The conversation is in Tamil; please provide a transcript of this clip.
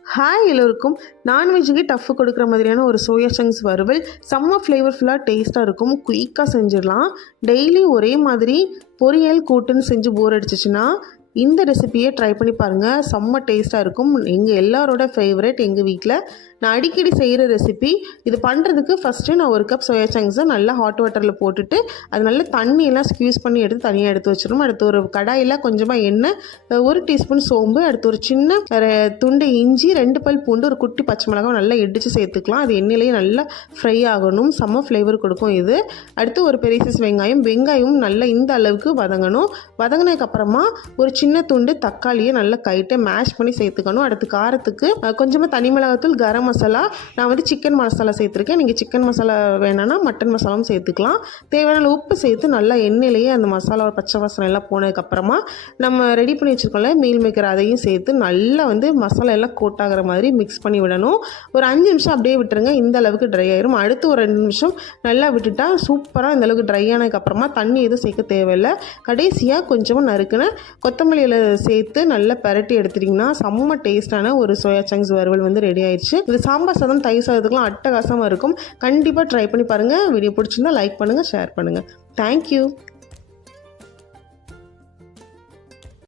ஹாய் எல்லோருக்கும். நான்வெஜ்ஜுக்கு டஃப்பு கொடுக்குற மாதிரியான ஒரு சோயா சங்க்ஸ் வறுவல் செம்ம ஃப்ளேவர்ஃபுல்லாக டேஸ்ட்டாக இருக்கும். குயிக்காக செஞ்சிடலாம். டெய்லி ஒரே மாதிரி பொரியல் கூட்டுன்னு செஞ்சு போர் அடிச்சிச்சுன்னா இந்த ரெசிபியை ட்ரை பண்ணி பாருங்கள். செம்ம டேஸ்ட்டாக இருக்கும். எங்கள் எல்லாரோட ஃபேவரட் எங்கள் வீட்டில் நான் அடிக்கடி செய்கிற ரெசிபி. இது பண்ணுறதுக்கு ஃபஸ்ட்டு நான் 1 கப் சோயா சங்க்ஸை நல்லா ஹாட் வாட்டரில் போட்டுட்டு அது நல்லா தண்ணியெல்லாம் ஸ்க்யூஸ் பண்ணி எடுத்து தனியாக எடுத்து வச்சிடணும். அடுத்து ஒரு கடாயில் கொஞ்சமாக எண்ணெய், 1 டீஸ்பூன் சோம்பு, அடுத்து ஒரு சின்ன துண்டு இஞ்சி, 2 பல் பூண்டு, ஒரு குட்டி பச்சை மிளகாய் நல்லா இடித்து சேர்த்துக்கலாம். அது எண்ணெயிலேயே நல்லா ஃப்ரை ஆகணும். செம்ம ஃப்ளேவர் கொடுக்கும் இது. அடுத்து ஒரு பெரிய சைஸ் வெங்காயம் நல்லா இந்த அளவுக்கு வதங்கணும். வதங்கினதுக்கப்புறமா ஒரு சின்ன துண்டு தக்காளியை நல்லா கைட்டை மேஷ் பண்ணி சேர்த்துக்கணும். அடுத்து காரத்துக்கு கொஞ்சமாக தனி மிளகாத்தூள், கரம் மசாலா, நான் வந்து சிக்கன் மசாலா சேர்த்துருக்கேன். நீங்கள் சிக்கன் மசாலா வேணும்னா மட்டன் மசாலாவும் சேர்த்துக்கலாம். தேவையான உப்பு சேர்த்து நல்லா எண்ணெயிலேயே அந்த மசாலா பச்சை வாசனை எல்லாம் போனதுக்கப்புறமா நம்ம ரெடி பண்ணி வச்சுருக்கோம்ல மீல் மேக்கர், அதையும் சேர்த்து நல்லா வந்து மசாலா எல்லாம் கோட் ஆகிற மாதிரி மிக்ஸ் பண்ணி விடணும். ஒரு 5 நிமிஷம் அப்படியே விட்டுருங்க. இந்த அளவுக்கு ட்ரை ஆயிரும். அடுத்து ஒரு 2 நிமிஷம் நல்லா விட்டுட்டா சூப்பராக இந்த அளவுக்கு ட்ரை ஆனதுக்கப்புறமா தண்ணி எதுவும் சேர்க்க தேவையில்லை. கடைசியாக கொஞ்சமாக நறுக்குன்னு கொத்தமல்லியில் சேர்த்து நல்லா பரட்டி எடுத்துட்டிங்கன்னா செம்ம டேஸ்டான ஒரு சோயா சங்க்ஸ் வறுவல் வந்து ரெடி ஆயிடுச்சு. இது சாம்பார் சாதம், தயிர் சாதத்துக்குலாம் அட்டகாசமாக இருக்கும். கண்டிப்பாக ட்ரை பண்ணி பாருங்கள். வீடியோ பிடிச்சிருந்தா லைக் பண்ணுங்கள், ஷேர் பண்ணுங்கள். தேங்க்யூ.